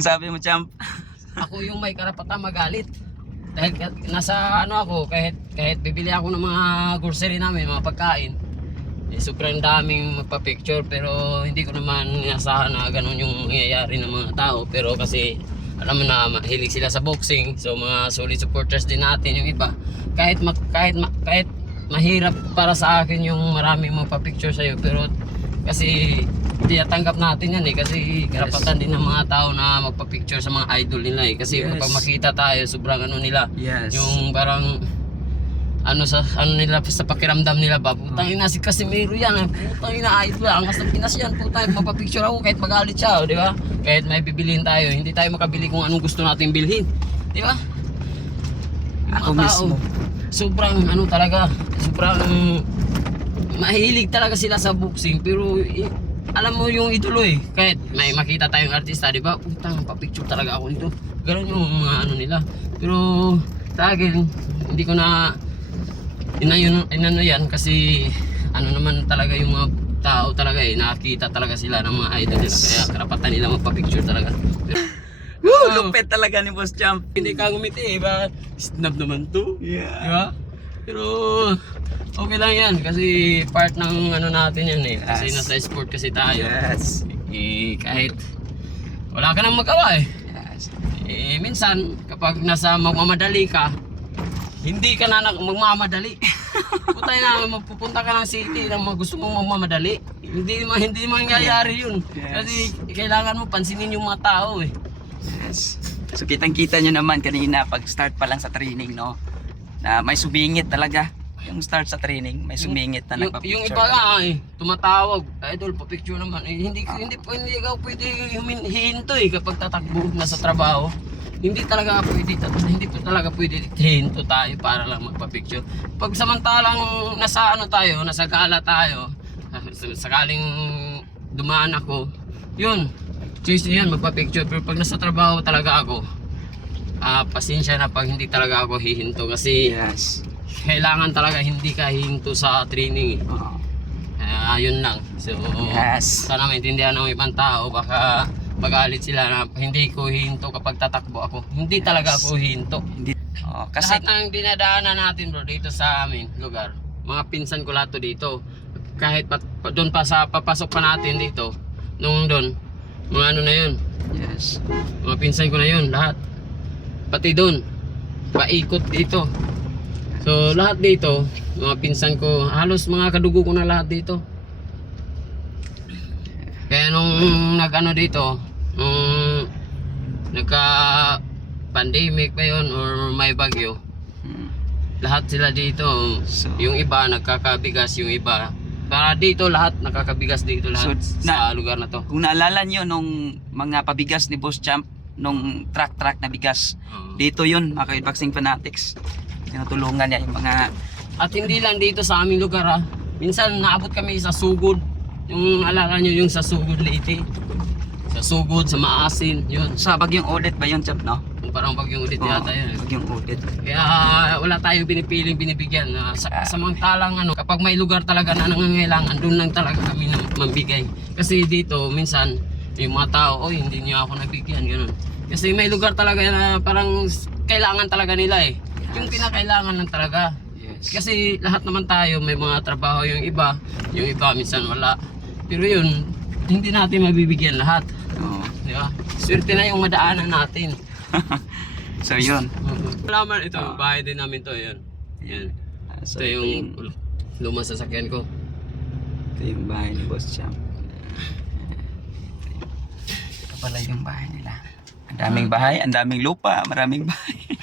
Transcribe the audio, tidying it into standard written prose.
Sabi mo, champ. Ako yung may karapatan magalit. Dahil nasa ano ako, kahit bibili ako ng mga grocery namin, mga pagkain, sobrang daming magpa-picture, pero hindi ko naman inasahan na ganun yung nangyayari ng mga tao. Pero kasi alam mo na mahilig sila sa boxing, so mga solid supporters din natin yung iba. Kahit mahirap para sa akin yung maraming magpa-picture sa'yo, pero kasi tinatanggap natin yan kasi karapatan din ng mga tao na magpa-picture sa mga idol nila kasi kapag makita tayo sobrang ano nila, yung parang ano nila sa pakiramdam nila ba, putang ina si Casimiro yan, putang ina idol, angas ng Pinas yan, putang magpa-picture ako kahit magalit siya, di ba? Kahit may bibilihin tayo, hindi tayo makabili kung anong gusto nating bilhin, di ba? Ako mismo. Sobrang ano talaga, sobrang mahilig talaga sila sa boxing, pero alam mo yung idolo kahit may makita tayong artista, di ba? Putang, pa-picture talaga ako nito. Ganun yung mga ano nila. Pero sa akin, hindi ko na inano yan kasi ano naman talaga yung mga tao talaga nakakita talaga sila ng mga idol nila. Kaya karapatan nila magpa-picture talaga. Woo, lupit talaga ni Boss Champ. Hindi ka ngumiti ba? Snap naman to. Yeah. Di ba? Pero okay lang yan kasi part ng ano natin yan kasi nasa sport kasi tayo. Yes. Kahit wala ka nang magawa Yes. minsan kapag nasa magmamadali ka, hindi ka na magmamadali. Putay na magpupunta ka ng city na gusto mong magmamadali, hindi mangyayari yun. Kasi kailangan mo pansinin yung mga tao Yes. So kitang-kita nyo naman kanina pag start pa lang sa training, no? Na may sumingit talaga. Yung start sa training, may sumingit na nagpa-picture. Yung iba nga tumatawag, idol pa-picture naman. Hindi ikaw pwede hihinto kapag tatakbo na sa trabaho. Hindi talaga pwede hihinto tayo para lang magpa-picture. Pag samantalang nasa ano tayo, nasa gala tayo, sakaling dumaan ako, yun, choice yan magpa-picture. Pero pag nasa trabaho talaga ako, pasensya na pag hindi talaga ako hihinto kasi kailangan talaga hindi ka hihinto sa training yun lang. So sana maintindihan ng ibang tao, baka magalit sila na hindi ko hihinto kapag tatakbo ako. Hindi talaga ako hihinto. Kasi lahat ng dinadaanan natin bro dito sa aming lugar, mga pinsan ko lahat to dito. Kahit doon pa sa papasok pa natin dito, nung doon mga ano na yun, mga pinsan ko na yun lahat. Pati doon, paikot dito. So lahat dito, mga pinsan ko, halos mga kadugo ko na lahat dito. Kaya nung nag-ano dito, nung nagka-pandemic pa yun or may bagyo, lahat sila dito. Yung iba nagkakabigas, yung iba. Para dito lahat, nakakabigas dito lahat sa lugar na to. Kung naalala nyo nung mga pabigas ni Boss Champ, nung truck na bigas, dito yun mga ka-Boxing Fanatics, tinutulungan niya yung mga. At hindi lang dito sa aming lugar minsan naabot kami sa Sugod, yung alala nyo yung sa Sugod Leyte, sa Sugod, sa Maasin, yun Sa Bagyong Odette ba yun, Champ, no? Parang Bagyong Odette yata yun. Bagyong Odette. Kaya wala tayong pinipiling binibigyan samantalang kapag may lugar talaga na nangangailangan, doon lang talaga kami mambigay. Kasi dito minsan yung mga tao, hindi niyo ako nabigyan, gano'n. Kasi may lugar talaga na parang kailangan talaga nila yung pinakailangan lang talaga. Kasi lahat naman tayo may mga trabaho, yung iba minsan wala. Pero yun, hindi natin mabibigyan lahat. Di ba? Swerte na yung madaanan natin. So yun. Malaman ito, bahay din namin to, yun. Yan. Ito yung lumang sasakyan ko. Ito yung bahay ni Boss Champ. Ito pala yung bahay nila. Ang daming bahay, ang daming lupa, maraming bahay.